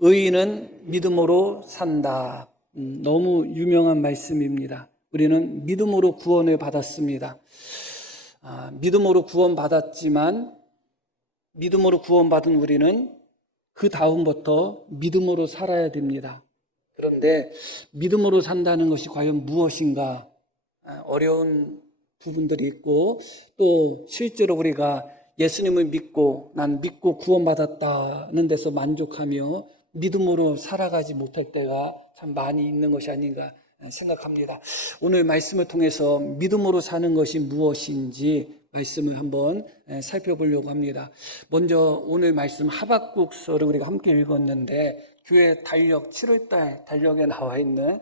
의인은 믿음으로 산다. 너무 유명한 말씀입니다. 우리는 믿음으로 구원을 받았습니다. 믿음으로 구원받았지만 믿음으로 구원받은 우리는 그 다음부터 믿음으로 살아야 됩니다. 그런데 믿음으로 산다는 것이 과연 무엇인가? 어려운 부분들이 있고, 또 실제로 우리가 예수님을 믿고 난 믿고 구원받았다는 데서 만족하며 믿음으로 살아가지 못할 때가 참 많이 있는 것이 아닌가 생각합니다. 오늘 말씀을 통해서 믿음으로 사는 것이 무엇인지 말씀을 한번 살펴보려고 합니다. 먼저 오늘 말씀 하박국서를 우리가 함께 읽었는데, 교회 달력 7월달 달력에 나와 있는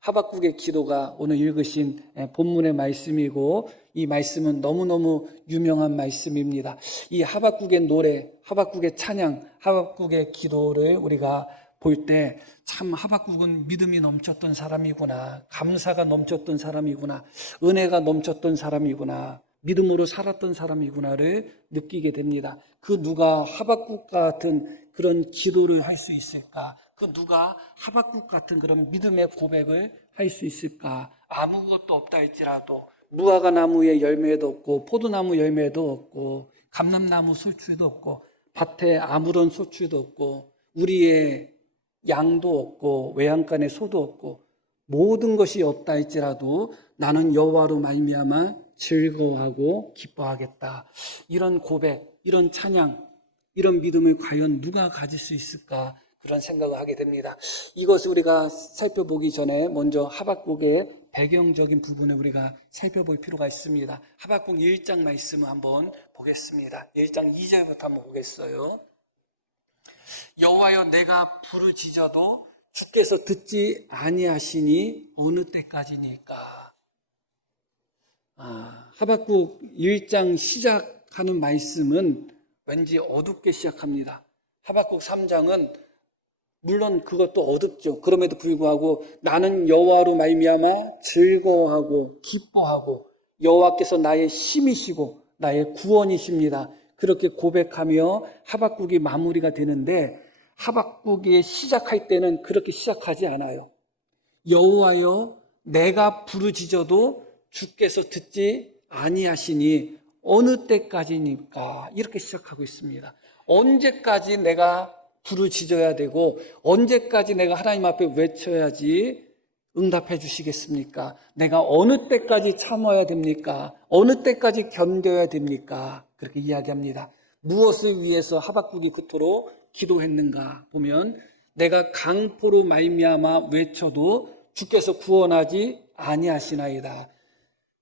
하박국의 기도가 오늘 읽으신 본문의 말씀이고, 이 말씀은 너무너무 유명한 말씀입니다. 이 하박국의 노래, 하박국의 찬양, 하박국의 기도를 우리가 볼 때 참 하박국은 믿음이 넘쳤던 사람이구나, 감사가 넘쳤던 사람이구나, 은혜가 넘쳤던 사람이구나, 믿음으로 살았던 사람이구나를 느끼게 됩니다. 그 누가 하박국 같은 그런 기도를 할 수 있을까? 그 누가 하박국 같은 그런 믿음의 고백을 할 수 있을까? 아무것도 없다 할지라도 무화과 나무에 열매도 없고 포도나무 열매도 없고 감람나무 소출도 없고 밭에 아무런 소출도 없고 우리의 양도 없고 외양간에 소도 없고 모든 것이 없다 할지라도 나는 여호와로 말미암아 즐거워하고 기뻐하겠다. 이런 고백, 이런 찬양, 이런 믿음을 과연 누가 가질 수 있을까? 그런 생각을 하게 됩니다. 이것을 우리가 살펴보기 전에 먼저 하박국의 배경적인 부분을 우리가 살펴볼 필요가 있습니다. 하박국 1장 말씀을 한번 보겠습니다. 1장 2절부터 한번 보겠어요. 여호와여, 내가 부르짖어도 주께서 듣지 아니하시니 어느 때까지니까? 하박국 1장 시작하는 말씀은 왠지 어둡게 시작합니다. 하박국 3장은 물론 그것도 어둡죠. 그럼에도 불구하고 나는 여호와로 말미암아 즐거워하고 기뻐하고 여호와께서 나의 힘이시고 나의 구원이십니다. 그렇게 고백하며 하박국이 마무리가 되는데, 하박국이 시작할 때는 그렇게 시작하지 않아요. 여호와여, 내가 부르짖어도 주께서 듣지 아니하시니 어느 때까지니까? 이렇게 시작하고 있습니다. 언제까지 내가 부르짖어야 되고 언제까지 내가 하나님 앞에 외쳐야지 응답해 주시겠습니까? 내가 어느 때까지 참아야 됩니까? 어느 때까지 견뎌야 됩니까? 그렇게 이야기합니다. 무엇을 위해서 하박국이 그토록 기도했는가 보면, 내가 강포로 말미암아 외쳐도 주께서 구원하지 아니하시나이다.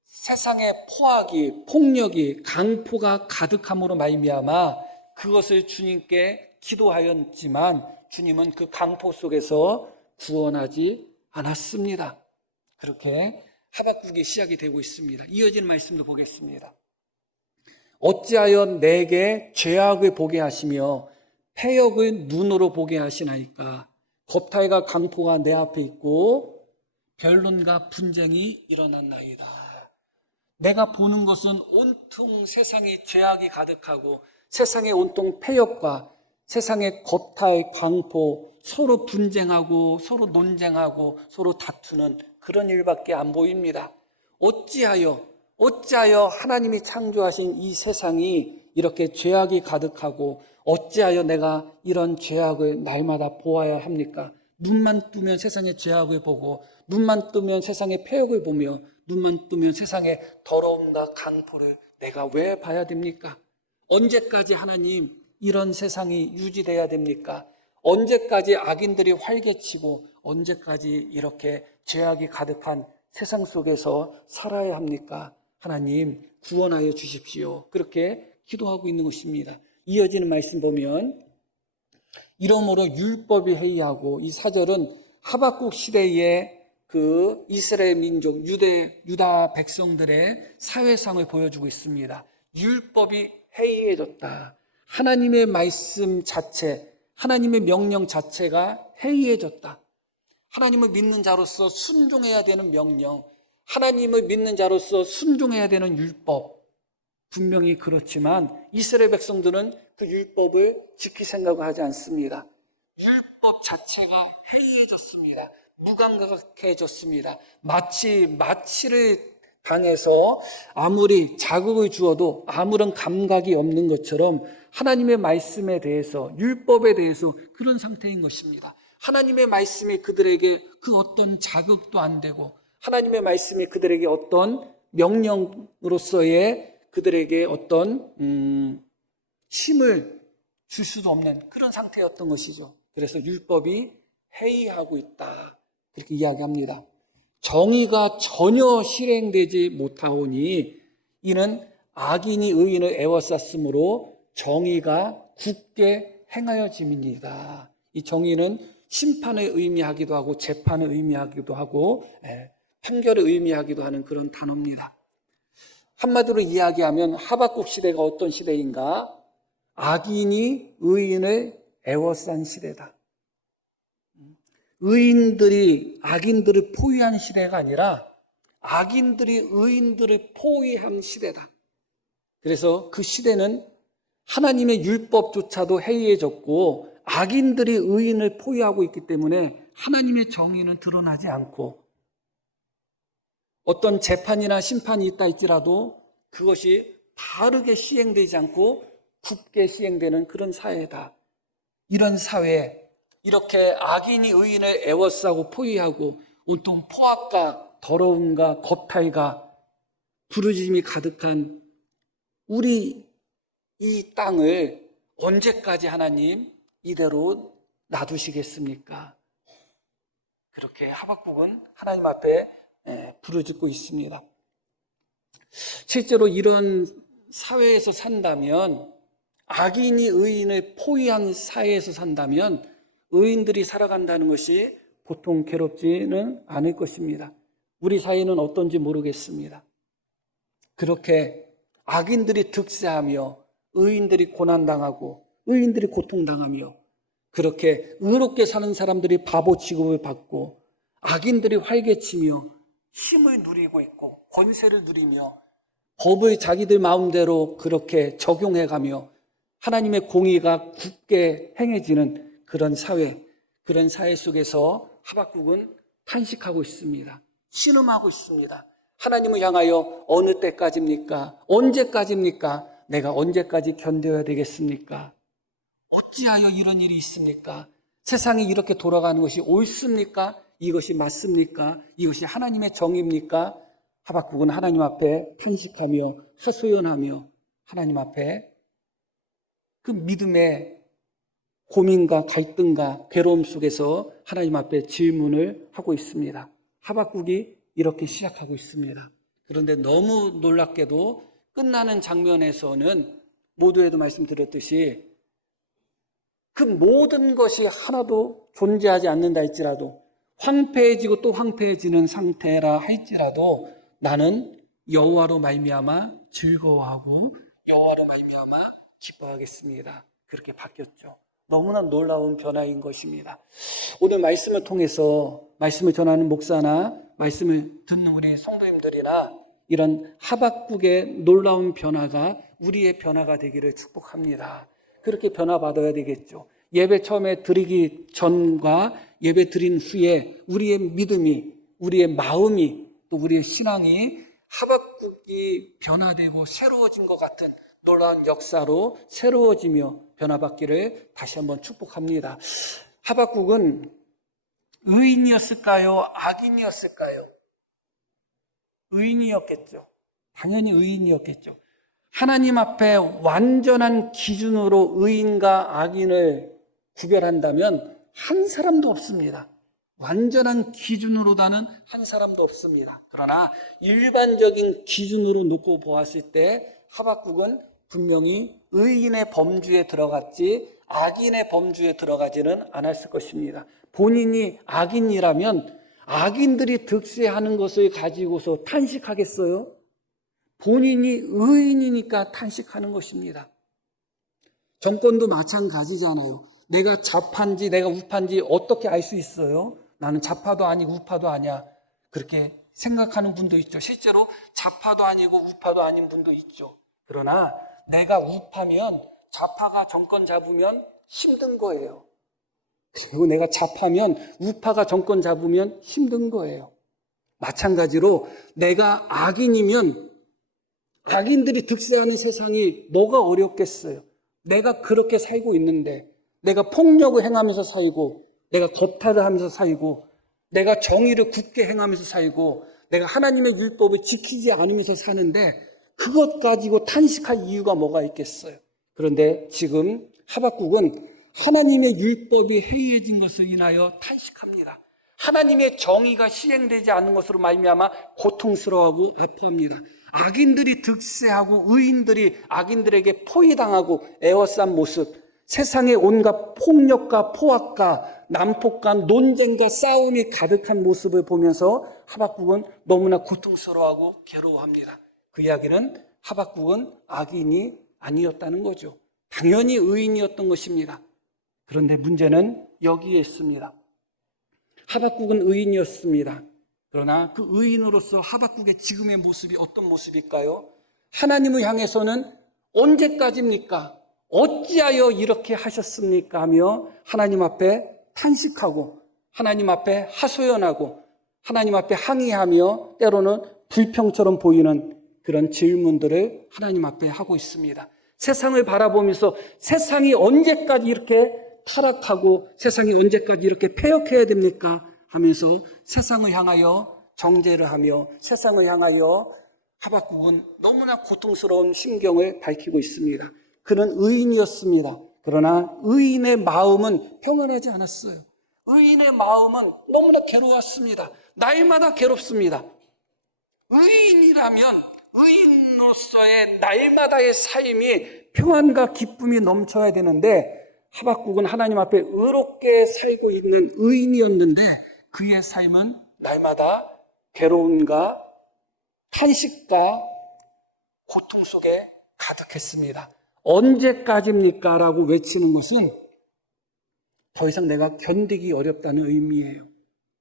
세상의 포악이, 폭력이, 강포가 가득함으로 말미암아 그것을 주님께 기도하였지만 주님은 그 강포 속에서 구원하지 않았습니다. 그렇게 하박국이 시작이 되고 있습니다. 이어지는 말씀도 보겠습니다. 어찌하여 내게 죄악을 보게 하시며 패역을 눈으로 보게 하시나이까? 겁탈과 강포가 내 앞에 있고 변론과 분쟁이 일어났나이다. 내가 보는 것은 온통 세상에 죄악이 가득하고 세상에 온통 패역과 세상에 겁탈, 강포, 서로 분쟁하고 서로 논쟁하고 서로 다투는 그런 일밖에 안 보입니다. 어찌하여 하나님이 창조하신 이 세상이 이렇게 죄악이 가득하고 어찌하여 내가 이런 죄악을 날마다 보아야 합니까? 눈만 뜨면 세상의 죄악을 보고 눈만 뜨면 세상의 패역을 보며 눈만 뜨면 세상의 더러움과 강포를 내가 왜 봐야 됩니까? 언제까지 하나님 이런 세상이 유지돼야 됩니까? 언제까지 악인들이 활개치고 언제까지 이렇게 죄악이 가득한 세상 속에서 살아야 합니까? 하나님 구원하여 주십시오. 그렇게 기도하고 있는 것입니다. 이어지는 말씀 보면, 이러므로 율법이 해이하고, 이 사절은 하박국 시대의 그 이스라엘 민족, 유다 백성들의 사회상을 보여주고 있습니다. 율법이 해이해졌다. 하나님의 말씀 자체, 하나님의 명령 자체가 해이해졌다. 하나님을 믿는 자로서 순종해야 되는 명령, 하나님을 믿는 자로서 순종해야 되는 율법, 분명히 그렇지만 이스라엘 백성들은 그 율법을 지킬 생각을 하지 않습니다. 자체가 해이해졌습니다. 무감각해졌습니다. 마치 마취를 당해서 아무리 자극을 주어도 아무런 감각이 없는 것처럼 하나님의 말씀에 대해서, 율법에 대해서 그런 상태인 것입니다. 하나님의 말씀이 그들에게 그 어떤 자극도 안 되고, 하나님의 말씀이 그들에게 어떤 명령으로서의 그들에게 어떤 힘을 줄 수도 없는 그런 상태였던 것이죠. 그래서 율법이 해이하고 있다, 그렇게 이야기합니다. 정의가 전혀 실행되지 못하오니 이는 악인이 의인을 애워쌌으므로 정의가 굳게 행하여짐이니이다. 이 정의는 심판을 의미하기도 하고 재판을 의미하기도 하고 판결을 의미하기도 하는 그런 단어입니다. 한마디로 이야기하면 하박국 시대가 어떤 시대인가? 악인이 의인을 애워싼 시대다. 의인들이 악인들을 포위한 시대가 아니라 악인들이 의인들을 포위한 시대다. 그래서 그 시대는 하나님의 율법조차도 해이해졌고 악인들이 의인을 포위하고 있기 때문에 하나님의 정의는 드러나지 않고 어떤 재판이나 심판이 있다 할지라도 그것이 바르게 시행되지 않고 굳게 시행되는 그런 사회다. 이런 사회, 이렇게 악인이 의인을 애워싸고 포위하고 온통 포악과 더러움과 겁탈과 부르짖음이 가득한 우리 이 땅을 언제까지 하나님 이대로 놔두시겠습니까? 그렇게 하박국은 하나님 앞에 부르짖고 있습니다. 실제로 이런 사회에서 산다면, 악인이 의인을 포위한 사회에서 산다면 의인들이 살아간다는 것이 보통 괴롭지는 않을 것입니다. 우리 사회는 어떤지 모르겠습니다. 그렇게 악인들이 득세하며 의인들이 고난당하고 의인들이 고통당하며 그렇게 의롭게 사는 사람들이 바보 취급을 받고 악인들이 활개치며 힘을 누리고 있고 권세를 누리며 법을 자기들 마음대로 그렇게 적용해가며 하나님의 공의가 굳게 행해지는 그런 사회 속에서 하박국은 탄식하고 있습니다. 신음하고 있습니다. 하나님을 향하여 어느 때까지입니까? 언제까지입니까? 내가 언제까지 견뎌야 되겠습니까? 어찌하여 이런 일이 있습니까? 세상이 이렇게 돌아가는 것이 옳습니까? 이것이 맞습니까? 이것이 하나님의 정의입니까? 하박국은 하나님 앞에 탄식하며 하소연하며 하나님 앞에 그 믿음의 고민과 갈등과 괴로움 속에서 하나님 앞에 질문을 하고 있습니다. 하박국이 이렇게 시작하고 있습니다. 그런데 너무 놀랍게도 끝나는 장면에서는 모두에도 말씀드렸듯이 그 모든 것이 하나도 존재하지 않는다 할지라도 황폐해지고 또 황폐해지는 상태라 할지라도 나는 여호와로 말미암아 즐거워하고 여호와로 말미암아 기뻐하겠습니다. 그렇게 바뀌었죠. 너무나 놀라운 변화인 것입니다. 오늘 말씀을 통해서 말씀을 전하는 목사나 말씀을 듣는 우리 성도님들이나 이런 하박국의 놀라운 변화가 우리의 변화가 되기를 축복합니다. 그렇게 변화받아야 되겠죠. 예배 처음에 드리기 전과 예배 드린 후에 우리의 믿음이, 우리의 마음이, 또 우리의 신앙이 하박국이 변화되고 새로워진 것 같은 놀라운 역사로 새로워지며 변화받기를 다시 한번 축복합니다. 하박국은 의인이었을까요? 악인이었을까요? 의인이었겠죠. 당연히 의인이었겠죠. 하나님 앞에 완전한 기준으로 의인과 악인을 구별한다면 한 사람도 없습니다. 완전한 기준으로다는 한 사람도 없습니다. 그러나 일반적인 기준으로 놓고 보았을 때 하박국은 분명히 의인의 범주에 들어갔지 악인의 범주에 들어가지는 않았을 것입니다. 본인이 악인이라면 악인들이 득세하는 것을 가지고서 탄식하겠어요? 본인이 의인이니까 탄식하는 것입니다. 정권도 마찬가지잖아요. 내가 좌파인지 내가 우파인지 어떻게 알 수 있어요? 나는 좌파도 아니고 우파도 아니야. 그렇게 생각하는 분도 있죠. 실제로 좌파도 아니고 우파도 아닌 분도 있죠. 그러나 내가 우파면 좌파가 정권 잡으면 힘든 거예요. 그리고 내가 잡하면, 우파가 정권 잡으면 힘든 거예요. 마찬가지로 내가 악인이면 악인들이 득세하는 세상이 뭐가 어렵겠어요. 내가 그렇게 살고 있는데, 내가 폭력을 행하면서 살고, 내가 거탈을 하면서 살고, 내가 정의를 굳게 행하면서 살고, 내가 하나님의 율법을 지키지 않으면서 사는데 그것 가지고 탄식할 이유가 뭐가 있겠어요. 그런데 지금 하박국은 하나님의 율법이 해이해진 것을 인하여 탄식합니다. 하나님의 정의가 시행되지 않는 것으로 말미암아 고통스러워하고 아파합니다. 악인들이 득세하고 의인들이 악인들에게 포위당하고 에워싼 모습, 세상의 온갖 폭력과 포악과 난폭과 논쟁과 싸움이 가득한 모습을 보면서 하박국은 너무나 고통스러워하고 괴로워합니다. 그 이야기는 하박국은 악인이 아니었다는 거죠. 당연히 의인이었던 것입니다. 그런데 문제는 여기에 있습니다. 하박국은 의인이었습니다. 그러나 그 의인으로서 하박국의 지금의 모습이 어떤 모습일까요? 하나님을 향해서는 언제까지입니까? 어찌하여 이렇게 하셨습니까? 하며 하나님 앞에 탄식하고 하나님 앞에 하소연하고 하나님 앞에 항의하며 때로는 불평처럼 보이는 그런 질문들을 하나님 앞에 하고 있습니다. 세상을 바라보면서 세상이 언제까지 이렇게 타락하고 세상이 언제까지 이렇게 패역해야 됩니까? 하면서 세상을 향하여 정죄를 하며 세상을 향하여 하박국은 너무나 고통스러운 심경을 밝히고 있습니다. 그는 의인이었습니다. 그러나 의인의 마음은 평안하지 않았어요. 의인의 마음은 너무나 괴로웠습니다. 날마다 괴롭습니다. 의인이라면 의인으로서의 날마다의 삶이 평안과 기쁨이 넘쳐야 되는데 하박국은 하나님 앞에 의롭게 살고 있는 의인이었는데 그의 삶은 날마다 괴로움과 탄식과 고통 속에 가득했습니다. 언제까지입니까? 라고 외치는 것은 더 이상 내가 견디기 어렵다는 의미예요.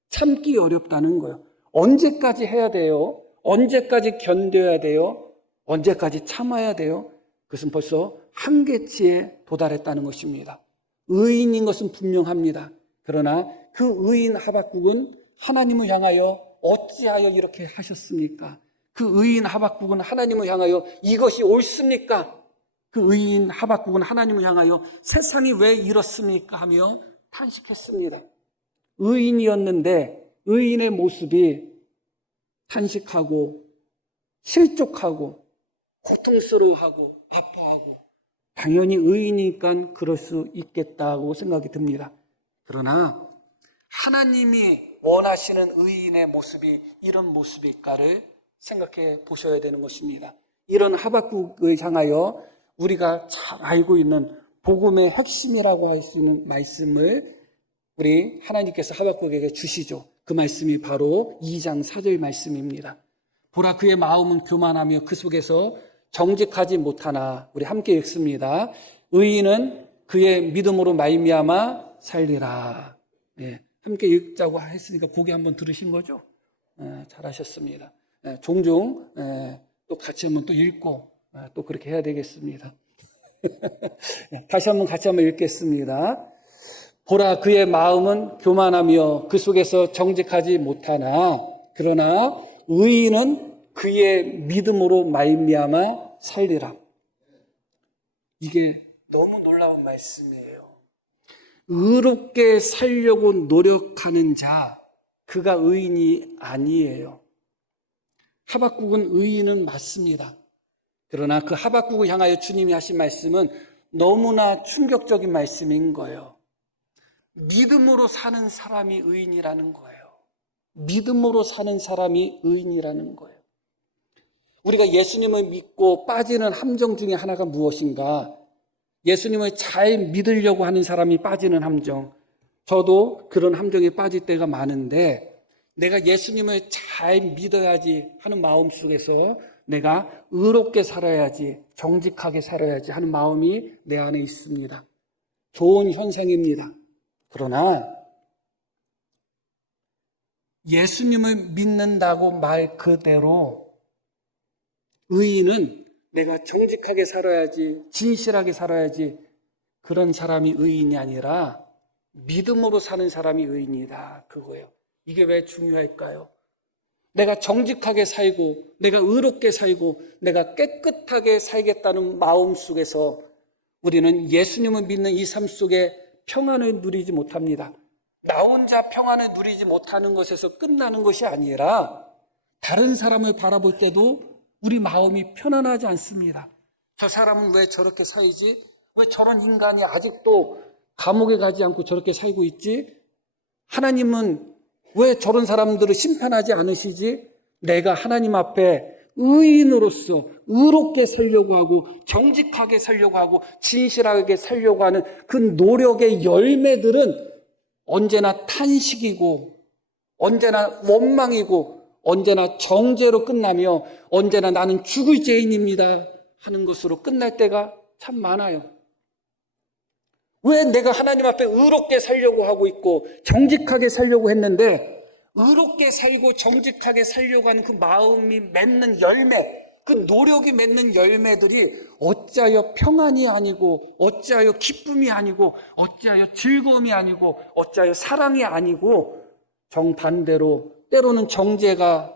참기 어렵다는 거예요. 언제까지 해야 돼요? 언제까지 견뎌야 돼요? 언제까지 참아야 돼요? 그것은 벌써 한계치에 도달했다는 것입니다. 의인인 것은 분명합니다. 그러나 그 의인 하박국은 하나님을 향하여 어찌하여 이렇게 하셨습니까? 그 의인 하박국은 하나님을 향하여 이것이 옳습니까? 그 의인 하박국은 하나님을 향하여 세상이 왜 이렇습니까? 하며 탄식했습니다. 의인이었는데 의인의 모습이 탄식하고 실족하고 고통스러워하고 아파하고 당연히 의인이니까 그럴 수 있겠다고 생각이 듭니다. 그러나 하나님이 원하시는 의인의 모습이 이런 모습일까를 생각해 보셔야 되는 것입니다. 이런 하박국을 향하여 우리가 잘 알고 있는 복음의 핵심이라고 할 수 있는 말씀을 우리 하나님께서 하박국에게 주시죠. 그 말씀이 바로 2장 4절 말씀입니다. 보라 그의 마음은 교만하며 그 속에서 정직하지 못하나. 우리 함께 읽습니다. 의인은 그의 믿음으로 말미암아 살리라. 네, 함께 읽자고 했으니까 고개 한번 들으신 거죠? 잘하셨습니다. 종종 또 같이 한번 또 읽고 또 그렇게 해야 되겠습니다. 다시 한번 같이 한번 읽겠습니다. 보라 그의 마음은 교만하며 그 속에서 정직하지 못하나 그러나 의인은 그의 믿음으로 말미암아 살리라. 이게 너무 놀라운 말씀이에요. 의롭게 살려고 노력하는 자, 그가 의인이 아니에요. 하박국은 의인은 맞습니다. 그러나 그 하박국을 향하여 주님이 하신 말씀은 너무나 충격적인 말씀인 거예요. 믿음으로 사는 사람이 의인이라는 거예요. 믿음으로 사는 사람이 의인이라는 거예요. 우리가 예수님을 믿고 빠지는 함정 중에 하나가 무엇인가? 예수님을 잘 믿으려고 하는 사람이 빠지는 함정. 저도 그런 함정에 빠질 때가 많은데 내가 예수님을 잘 믿어야지 하는 마음 속에서 내가 의롭게 살아야지, 정직하게 살아야지 하는 마음이 내 안에 있습니다. 좋은 현상입니다. 그러나 예수님을 믿는다고 말 그대로 의인은 내가 정직하게 살아야지, 진실하게 살아야지 그런 사람이 의인이 아니라 믿음으로 사는 사람이 의인이다. 그거예요. 이게 왜 중요할까요? 내가 정직하게 살고, 내가 의롭게 살고, 내가 깨끗하게 살겠다는 마음 속에서 우리는 예수님을 믿는 이 삶 속에 평안을 누리지 못합니다. 나 혼자 평안을 누리지 못하는 것에서 끝나는 것이 아니라 다른 사람을 바라볼 때도 우리 마음이 편안하지 않습니다. 저 사람은 왜 저렇게 살지? 왜 저런 인간이 아직도 감옥에 가지 않고 저렇게 살고 있지? 하나님은 왜 저런 사람들을 심판하지 않으시지? 내가 하나님 앞에 의인으로서 의롭게 살려고 하고 정직하게 살려고 하고 진실하게 살려고 하는 그 노력의 열매들은 언제나 탄식이고 언제나 원망이고 언제나 정죄로 끝나며 언제나 나는 죽을 죄인입니다 하는 것으로 끝날 때가 참 많아요. 왜 내가 하나님 앞에 의롭게 살려고 하고 있고 정직하게 살려고 했는데 의롭게 살고 정직하게 살려고 하는 그 마음이 맺는 열매, 그 노력이 맺는 열매들이 어찌하여 평안이 아니고 어찌하여 기쁨이 아니고 어찌하여 즐거움이 아니고 어찌하여 사랑이 아니고 정반대로 때로는 정죄가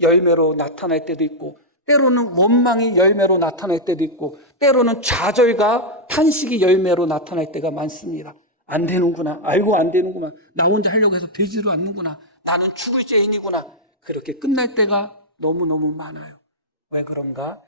열매로 나타날 때도 있고 때로는 원망이 열매로 나타날 때도 있고 때로는 좌절과 탄식이 열매로 나타날 때가 많습니다. 안 되는구나. 알고 안 되는구나. 나 혼자 하려고 해서 되지도 않는구나. 나는 죽을 죄인이구나. 그렇게 끝날 때가 너무너무 많아요. 왜 그런가?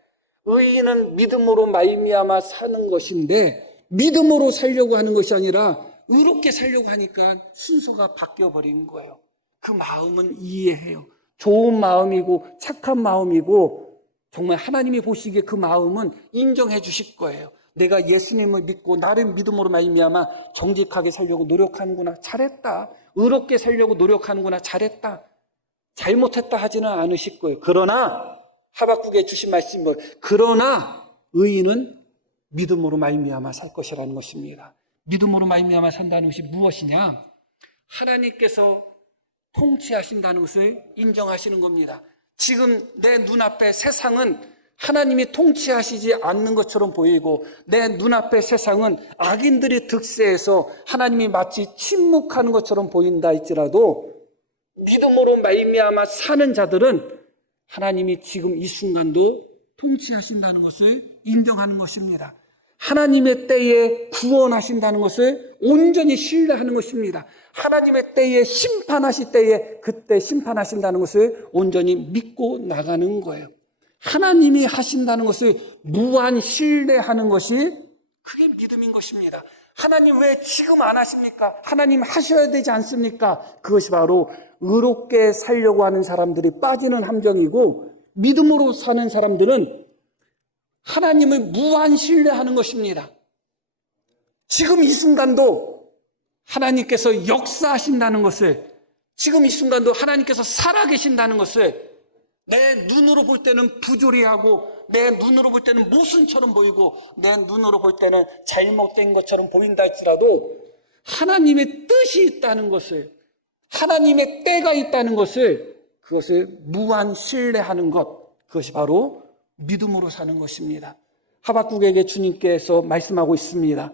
의인은 믿음으로 말미암아 사는 것인데 믿음으로 살려고 하는 것이 아니라 의롭게 살려고 하니까 순서가 바뀌어버리는 거예요. 그 마음은 이해해요. 좋은 마음이고 착한 마음이고 정말 하나님이 보시기에 그 마음은 인정해 주실 거예요. 내가 예수님을 믿고 나를 믿음으로 말미암아 정직하게 살려고 노력하는구나. 잘했다. 의롭게 살려고 노력하는구나. 잘했다. 잘못했다 하지는 않으실 거예요. 그러나 하박국에 주신 말씀은 그러나 의인은 믿음으로 말미암아 살 것이라는 것입니다. 믿음으로 말미암아 산다는 것이 무엇이냐? 하나님께서 통치하신다는 것을 인정하시는 겁니다. 지금 내 눈앞에 세상은 하나님이 통치하시지 않는 것처럼 보이고 내 눈앞에 세상은 악인들이 득세해서 하나님이 마치 침묵하는 것처럼 보인다 할지라도 믿음으로 말미암아 사는 자들은 하나님이 지금 이 순간도 통치하신다는 것을 인정하는 것입니다. 하나님의 때에 구원하신다는 것을 온전히 신뢰하는 것입니다. 하나님의 때에 심판하실 때에 그때 심판하신다는 것을 온전히 믿고 나가는 거예요. 하나님이 하신다는 것을 무한 신뢰하는 것이 그게 믿음인 것입니다. 하나님 왜 지금 안 하십니까? 하나님 하셔야 되지 않습니까? 그것이 바로 의롭게 살려고 하는 사람들이 빠지는 함정이고 믿음으로 사는 사람들은 하나님을 무한 신뢰하는 것입니다. 지금 이 순간도 하나님께서 역사하신다는 것을, 지금 이 순간도 하나님께서 살아계신다는 것을 내 눈으로 볼 때는 부조리하고 내 눈으로 볼 때는 모순처럼 보이고 내 눈으로 볼 때는 잘못된 것처럼 보인다 할지라도 하나님의 뜻이 있다는 것을, 하나님의 때가 있다는 것을, 그것을 무한 신뢰하는 것, 그것이 바로 믿음으로 사는 것입니다. 하박국에게 주님께서 말씀하고 있습니다.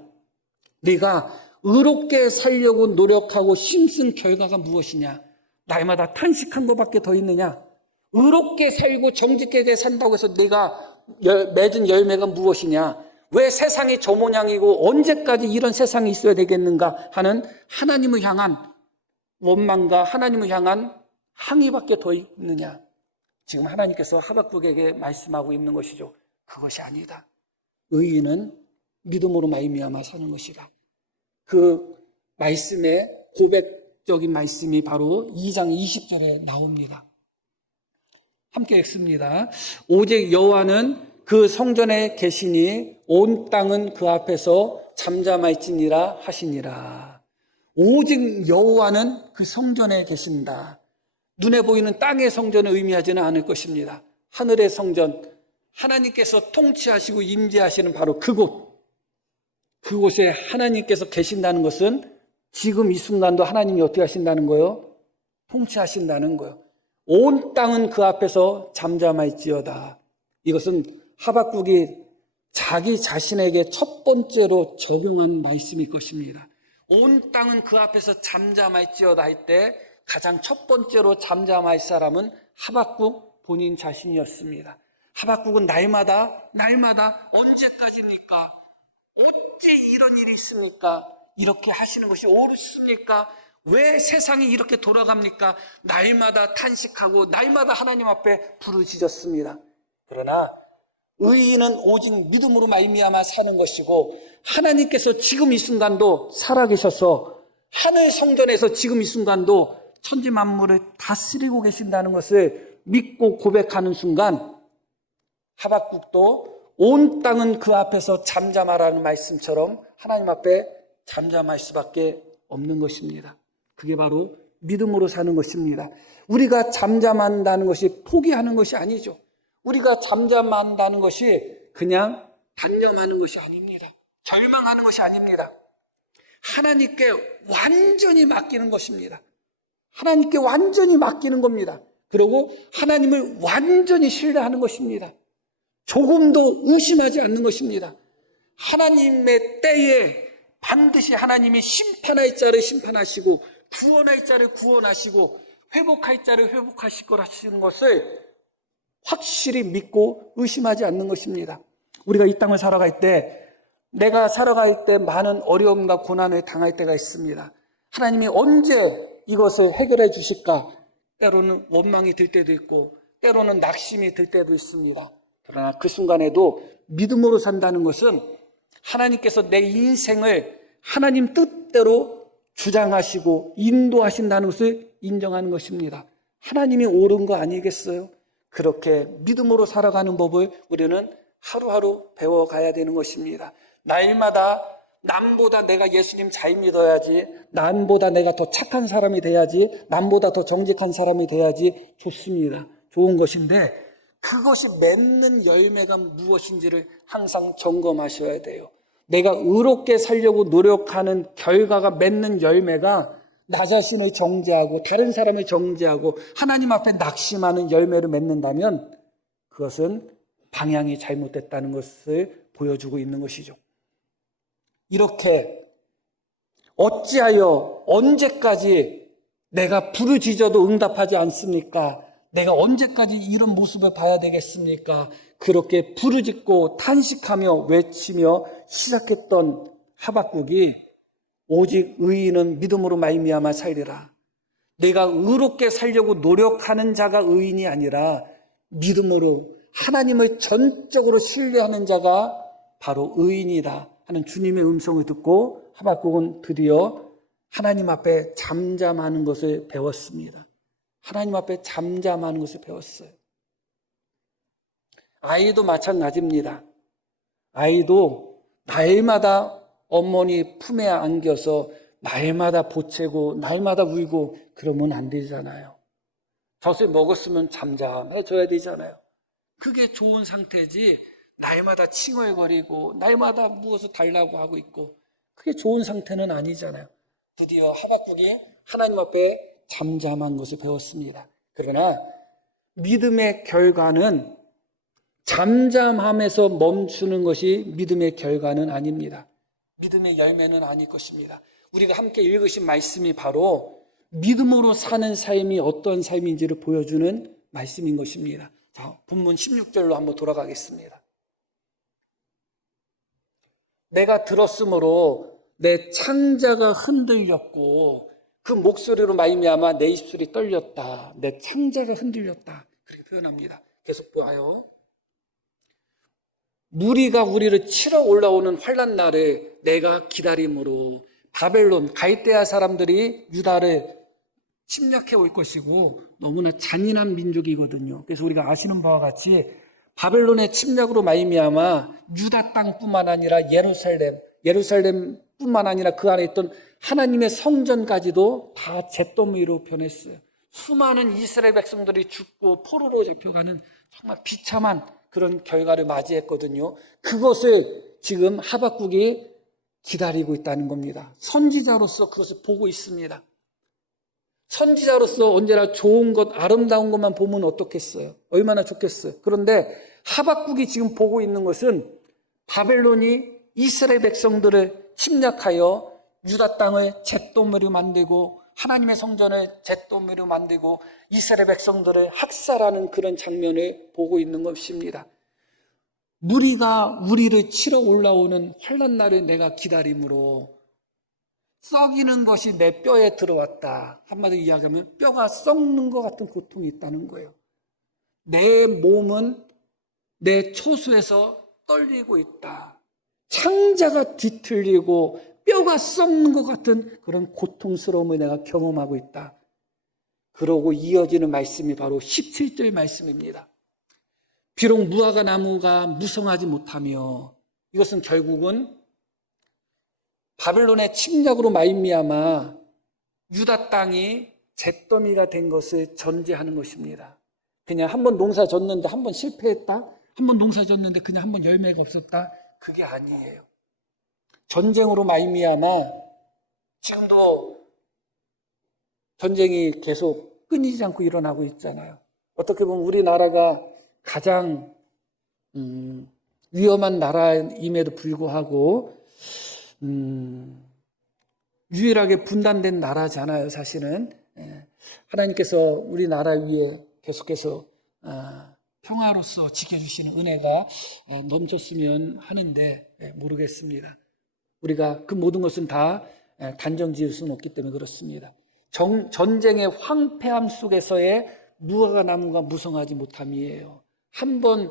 네가 의롭게 살려고 노력하고 힘쓴 결과가 무엇이냐? 날마다 탄식한 것밖에 더 있느냐? 의롭게 살고 정직하게 산다고 해서 네가 맺은 열매가 무엇이냐? 왜 세상이 저 모양이고 언제까지 이런 세상이 있어야 되겠는가 하는 하나님을 향한 원망과 하나님을 향한 항의밖에 더 있느냐? 지금 하나님께서 하박국에게 말씀하고 있는 것이죠. 그것이 아니다. 의인은 믿음으로 말미암아 사는 것이다. 그 말씀의 고백적인 말씀이 바로 2장 20절에 나옵니다. 함께 읽습니다. 오직 여호와는 그 성전에 계시니 온 땅은 그 앞에서 잠잠할지니라 하시니라. 오직 여호와는 그 성전에 계신다. 눈에 보이는 땅의 성전을 의미하지는 않을 것입니다. 하늘의 성전, 하나님께서 통치하시고 임재하시는 바로 그곳에 하나님께서 계신다는 것은 지금 이 순간도 하나님이 어떻게 하신다는 거예요? 통치하신다는 거예요. 온 땅은 그 앞에서 잠잠할지어다. 이것은 하박국이 자기 자신에게 첫 번째로 적용한 말씀일 것입니다. 온 땅은 그 앞에서 잠잠할지어다 할 때 가장 첫 번째로 잠잠할 사람은 하박국 본인 자신이었습니다. 하박국은 날마다 언제까지입니까? 어찌 이런 일이 있습니까? 이렇게 하시는 것이 옳습니까? 왜 세상이 이렇게 돌아갑니까? 날마다 탄식하고 날마다 하나님 앞에 부르짖었습니다. 그러나 의인은 오직 믿음으로 말미암아 사는 것이고, 하나님께서 지금 이 순간도 살아계셔서 하늘 성전에서 지금 이 순간도 천지 만물을 다스리고 계신다는 것을 믿고 고백하는 순간, 하박국도 온 땅은 그 앞에서 잠잠하라는 말씀처럼 하나님 앞에 잠잠할 수밖에 없는 것입니다. 그게 바로 믿음으로 사는 것입니다. 우리가 잠잠한다는 것이 포기하는 것이 아니죠. 우리가 잠잠한다는 것이 그냥 단념하는 것이 아닙니다. 절망하는 것이 아닙니다. 하나님께 완전히 맡기는 것입니다. 하나님께 완전히 맡기는 겁니다. 그리고 하나님을 완전히 신뢰하는 것입니다. 조금도 의심하지 않는 것입니다. 하나님의 때에 반드시 하나님이 심판할 자를 심판하시고, 구원할 자를 구원하시고, 회복할 자를 회복하실 거라는 것을 확실히 믿고 의심하지 않는 것입니다. 우리가 이 땅을 살아갈 때, 내가 살아갈 때 많은 어려움과 고난을 당할 때가 있습니다. 하나님이 언제 이것을 해결해 주실까? 때로는 원망이 들 때도 있고, 때로는 낙심이 들 때도 있습니다. 그러나 그 순간에도 믿음으로 산다는 것은 하나님께서 내 인생을 하나님 뜻대로 주장하시고 인도하신다는 것을 인정하는 것입니다. 하나님이 옳은 거 아니겠어요? 그렇게 믿음으로 살아가는 법을 우리는 하루하루 배워가야 되는 것입니다. 날마다 남보다 내가 예수님 잘 믿어야지, 남보다 내가 더 착한 사람이 돼야지, 남보다 더 정직한 사람이 돼야지 좋습니다. 좋은 것인데 그것이 맺는 열매가 무엇인지를 항상 점검하셔야 돼요. 내가 의롭게 살려고 노력하는 결과가 맺는 열매가 나 자신을 정죄하고 다른 사람을 정죄하고 하나님 앞에 낙심하는 열매를 맺는다면 그것은 방향이 잘못됐다는 것을 보여주고 있는 것이죠. 이렇게 어찌하여 언제까지 내가 부르짖어도 응답하지 않습니까? 내가 언제까지 이런 모습을 봐야 되겠습니까? 그렇게 부르짖고 탄식하며 외치며 시작했던 하박국이 오직 의인은 믿음으로 말미암아 살리라. 내가 의롭게 살려고 노력하는 자가 의인이 아니라 믿음으로 하나님을 전적으로 신뢰하는 자가 바로 의인이다 하는 주님의 음성을 듣고 하박국은 드디어 하나님 앞에 잠잠하는 것을 배웠습니다. 하나님 앞에 잠잠하는 것을 배웠어요. 아이도 마찬가지입니다. 아이도 날마다 어머니 품에 안겨서 날마다 보채고 날마다 울고 그러면 안 되잖아요. 젖을 먹었으면 잠잠해져야 되잖아요. 그게 좋은 상태지 날마다 칭얼거리고 날마다 무엇을 달라고 하고 있고 그게 좋은 상태는 아니잖아요. 드디어 하박국이 하나님 앞에 잠잠한 것을 배웠습니다. 그러나 믿음의 결과는 잠잠함에서 멈추는 것이 믿음의 결과는 아닙니다. 믿음의 열매는 아닐 것입니다. 우리가 함께 읽으신 말씀이 바로 믿음으로 사는 삶이 어떤 삶인지를 보여주는 말씀인 것입니다. 자, 본문 16절로 한번 돌아가겠습니다. 내가 들었으므로 내 창자가 흔들렸고 그 목소리로 말미암아 내 입술이 떨렸다. 내 창자가 흔들렸다. 그렇게 표현합니다. 계속 보아요. 무리가 우리를 치러 올라오는 환난 날을 내가 기다림으로 바벨론 갈대아 사람들이 유다를 침략해 올 것이고 너무나 잔인한 민족이거든요. 그래서 우리가 아시는 바와 같이 바벨론의 침략으로 말미암아 유다 땅뿐만 아니라 예루살렘뿐만 아니라 그 안에 있던 하나님의 성전까지도 다 잿더미로 변했어요. 수많은 이스라엘 백성들이 죽고 포로로 잡혀가는 정말 비참한 그런 결과를 맞이했거든요. 그것을 지금 하박국이 기다리고 있다는 겁니다. 선지자로서 그것을 보고 있습니다. 선지자로서 언제나 좋은 것, 아름다운 것만 보면 어떻겠어요? 얼마나 좋겠어요? 그런데 하박국이 지금 보고 있는 것은 바벨론이 이스라엘 백성들을 침략하여 유다 땅을 잿더미로 만들고 하나님의 성전을 잿더미로 만들고 이스라엘 백성들을 학살하는 그런 장면을 보고 있는 것입니다. 무리가 우리를 치러 올라오는 환난 날을 내가 기다림으로 썩이는 것이 내 뼈에 들어왔다. 한마디로 이야기하면 뼈가 썩는 것 같은 고통이 있다는 거예요. 내 몸은 내 초수에서 떨리고 있다. 창자가 뒤틀리고 뼈가 썩는 것 같은 그런 고통스러움을 내가 경험하고 있다. 그러고 이어지는 말씀이 바로 17절 말씀입니다. 비록 무화과 나무가 무성하지 못하며, 이것은 결국은 바벨론의 침략으로 말미암아 유다 땅이 잿더미가 된 것을 전제하는 것입니다. 그냥 한번 농사 졌는데 한번 실패했다, 한번 농사 졌는데 그냥 한번 열매가 없었다, 그게 아니에요. 전쟁으로 말미암아 지금도 전쟁이 계속 끊이지 않고 일어나고 있잖아요. 어떻게 보면 우리나라가 가장 위험한 나라임에도 불구하고 유일하게 분단된 나라잖아요. 사실은 하나님께서 우리나라 위에 계속해서 평화로서 지켜주시는 은혜가 넘쳤으면 하는데 모르겠습니다. 우리가 그 모든 것은 다 단정 지을 수는 없기 때문에 그렇습니다. 전쟁의 황폐함 속에서의 무화과 나무가 무성하지 못함이에요. 한 번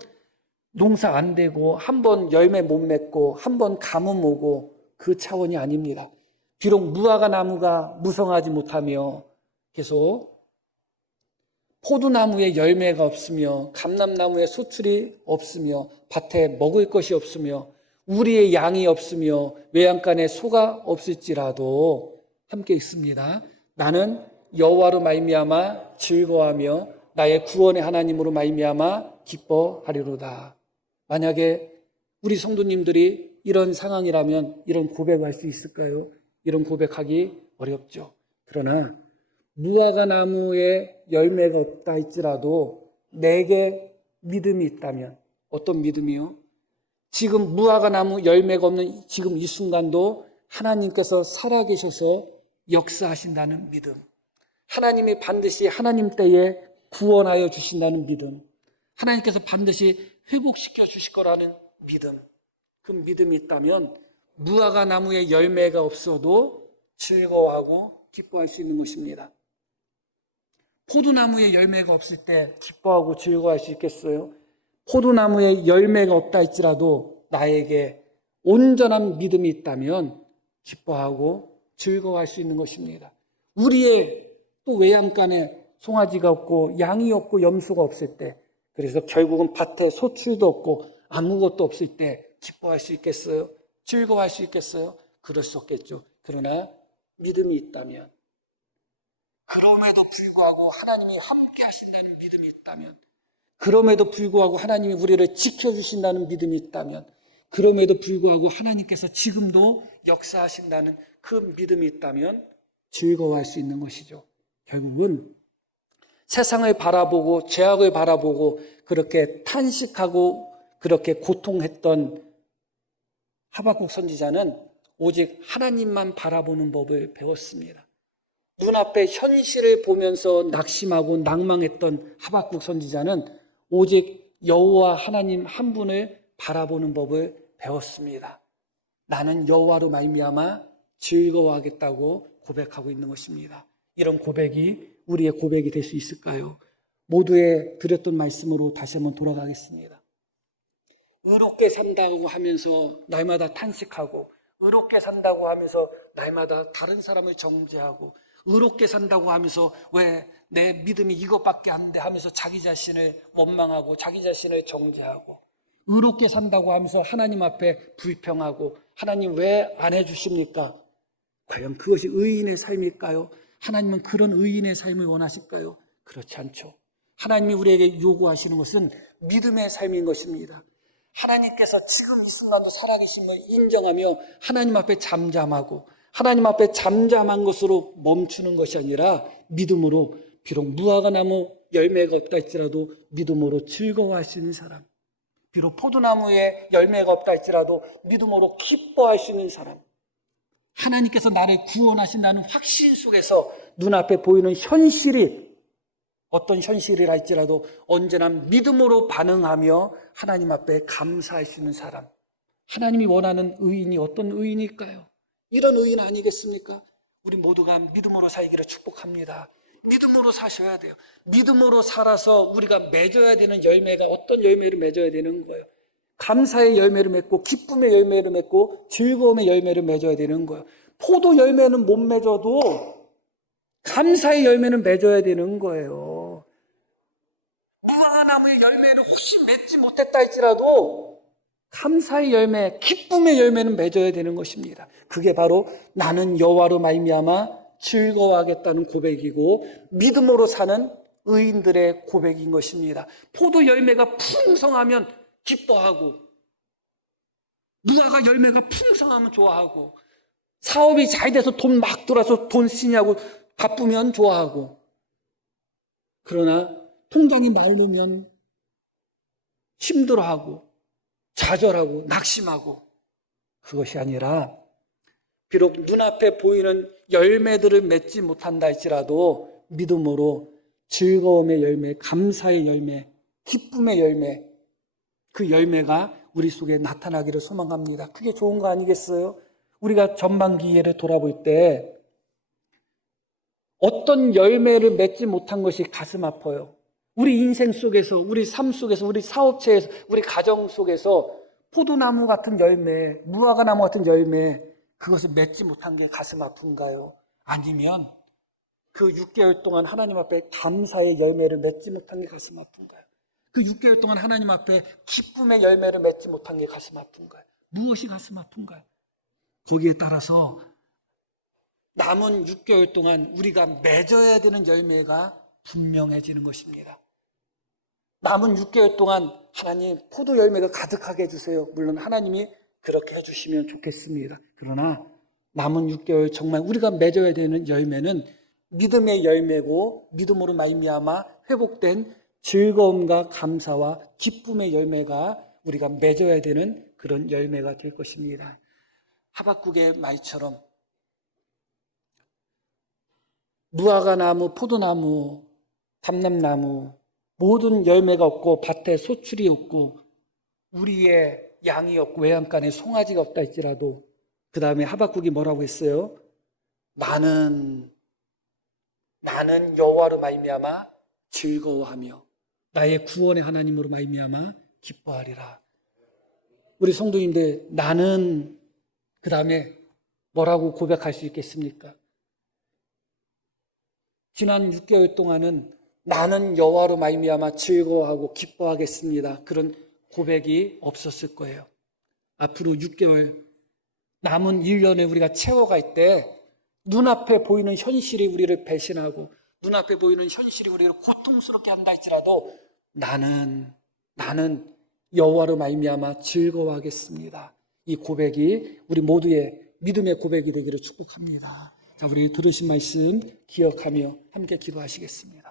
농사 안 되고, 한 번 열매 못 맺고, 한 번 가뭄 오고, 그 차원이 아닙니다. 비록 무화과 나무가 무성하지 못하며 계속 포도나무에 열매가 없으며 감람나무에 소출이 없으며 밭에 먹을 것이 없으며 우리의 양이 없으며 외양간에 소가 없을지라도 함께 있습니다. 나는 여호와로 말미암아 즐거워하며 나의 구원의 하나님으로 말미암아 기뻐하리로다. 만약에 우리 성도님들이 이런 상황이라면 이런 고백할 수 있을까요? 이런 고백하기 어렵죠. 그러나 무화과 나무에 열매가 없다 할지라도 내게 믿음이 있다면, 어떤 믿음이요? 지금 무화과 나무 열매가 없는 지금 이 순간도 하나님께서 살아계셔서 역사하신다는 믿음, 하나님이 반드시 하나님 때에 구원하여 주신다는 믿음, 하나님께서 반드시 회복시켜 주실 거라는 믿음, 그 믿음이 있다면 무화과 나무에 열매가 없어도 즐거워하고 기뻐할 수 있는 것입니다. 포도나무에 열매가 없을 때 기뻐하고 즐거워할 수 있겠어요? 포도나무에 열매가 없다 할지라도 나에게 온전한 믿음이 있다면 기뻐하고 즐거워할 수 있는 것입니다. 우리의 또 외양간에 송아지가 없고 양이 없고 염소가 없을 때, 그래서 결국은 밭에 소출도 없고 아무것도 없을 때 기뻐할 수 있겠어요? 즐거워할 수 있겠어요? 그럴 수 없겠죠. 그러나 믿음이 있다면, 그럼에도 불구하고 하나님이 함께 하신다는 믿음이 있다면, 그럼에도 불구하고 하나님이 우리를 지켜주신다는 믿음이 있다면, 그럼에도 불구하고 하나님께서 지금도 역사하신다는 그 믿음이 있다면 즐거워할 수 있는 것이죠. 결국은 세상을 바라보고 죄악을 바라보고 그렇게 탄식하고 그렇게 고통했던 하박국 선지자는 오직 하나님만 바라보는 법을 배웠습니다. 눈앞에 현실을 보면서 낙심하고 낭망했던 하박국 선지자는 오직 여호와 하나님 한 분을 바라보는 법을 배웠습니다. 나는 여호와로 말미암아 즐거워하겠다고 고백하고 있는 것입니다. 이런 고백이 우리의 고백이 될 수 있을까요? 모두의 드렸던 말씀으로 다시 한번 돌아가겠습니다. 의롭게 산다고 하면서 날마다 탄식하고, 의롭게 산다고 하면서 날마다 다른 사람을 정죄하고, 의롭게 산다고 하면서 왜 내 믿음이 이것밖에 안 돼 하면서 자기 자신을 원망하고 자기 자신을 정죄하고, 의롭게 산다고 하면서 하나님 앞에 불평하고 하나님 왜 안 해주십니까? 과연 그것이 의인의 삶일까요? 하나님은 그런 의인의 삶을 원하실까요? 그렇지 않죠. 하나님이 우리에게 요구하시는 것은 믿음의 삶인 것입니다. 하나님께서 지금 이 순간도 살아계심을 인정하며 하나님 앞에 잠잠하고 하나님 앞에 잠잠한 것으로 멈추는 것이 아니라 믿음으로, 비록 무화과 나무 열매가 없다 할지라도 믿음으로 즐거워할 수 있는 사람, 비록 포도나무에 열매가 없다 할지라도 믿음으로 기뻐할 수 있는 사람, 하나님께서 나를 구원하신다는 확신 속에서 눈앞에 보이는 현실이 어떤 현실이라 할지라도 언제나 믿음으로 반응하며 하나님 앞에 감사할 수 있는 사람. 하나님이 원하는 의인이 어떤 의인일까요? 이런 의인 아니겠습니까? 우리 모두가 믿음으로 살기를 축복합니다. 믿음으로 사셔야 돼요. 믿음으로 살아서 우리가 맺어야 되는 열매가 어떤 열매를 맺어야 되는 거예요. 감사의 열매를 맺고 기쁨의 열매를 맺고 즐거움의 열매를 맺어야 되는 거예요. 포도 열매는 못 맺어도 감사의 열매는 맺어야 되는 거예요. 무화과나무의 열매를 혹시 맺지 못했다 할지라도 감사의 열매, 기쁨의 열매는 맺어야 되는 것입니다. 그게 바로 나는 여호와로 말미암아 즐거워하겠다는 고백이고 믿음으로 사는 의인들의 고백인 것입니다. 포도 열매가 풍성하면 기뻐하고 무화과 열매가 풍성하면 좋아하고 사업이 잘 돼서 돈 막 들어와서 돈 쓰냐고 바쁘면 좋아하고 그러나 통장이 마르면 힘들어하고 좌절하고 낙심하고 그것이 아니라 비록 눈앞에 보이는 열매들을 맺지 못한다 할지라도 믿음으로 즐거움의 열매, 감사의 열매, 기쁨의 열매 그 열매가 우리 속에 나타나기를 소망합니다. 그게 좋은 거 아니겠어요? 우리가 전반기회를 돌아볼 때 어떤 열매를 맺지 못한 것이 가슴 아파요. 우리 인생 속에서, 우리 삶 속에서, 우리 사업체에서, 우리 가정 속에서 포도나무 같은 열매, 무화과나무 같은 열매 그것을 맺지 못한 게 가슴 아픈가요? 아니면 그 6개월 동안 하나님 앞에 감사의 열매를 맺지 못한 게 가슴 아픈가요? 그 6개월 동안 하나님 앞에 기쁨의 열매를 맺지 못한 게 가슴 아픈가요? 무엇이 가슴 아픈가요? 거기에 따라서 남은 6개월 동안 우리가 맺어야 되는 열매가 분명해지는 것입니다. 남은 6개월 동안 하나님 포도 열매가 가득하게 해주세요. 물론 하나님이 그렇게 해주시면 좋겠습니다. 그러나 남은 6개월 정말 우리가 맺어야 되는 열매는 믿음의 열매고 믿음으로 말미암아 회복된 즐거움과 감사와 기쁨의 열매가 우리가 맺어야 되는 그런 열매가 될 것입니다. 하박국의 말처럼 무화과나무, 포도나무, 감람나무 모든 열매가 없고 밭에 소출이 없고 우리의 양이 없고 외양간에 송아지가 없다 할지라도 그 다음에 하박국이 뭐라고 했어요? 나는 여호와로 말미암아 즐거워하며 나의 구원의 하나님으로 말미암아 기뻐하리라. 우리 성도님들 나는 그 다음에 뭐라고 고백할 수 있겠습니까? 지난 6개월 동안은 나는 여호와로 말미암아 즐거워하고 기뻐하겠습니다. 그런 고백이 없었을 거예요. 앞으로 6개월 남은 1년에 우리가 채워갈 때 눈앞에 보이는 현실이 우리를 배신하고 눈앞에 보이는 현실이 우리를 고통스럽게 한다 할지라도 나는 여호와로 말미암아 즐거워하겠습니다. 이 고백이 우리 모두의 믿음의 고백이 되기를 축복합니다. 자, 우리 들으신 말씀 기억하며 함께 기도하시겠습니다.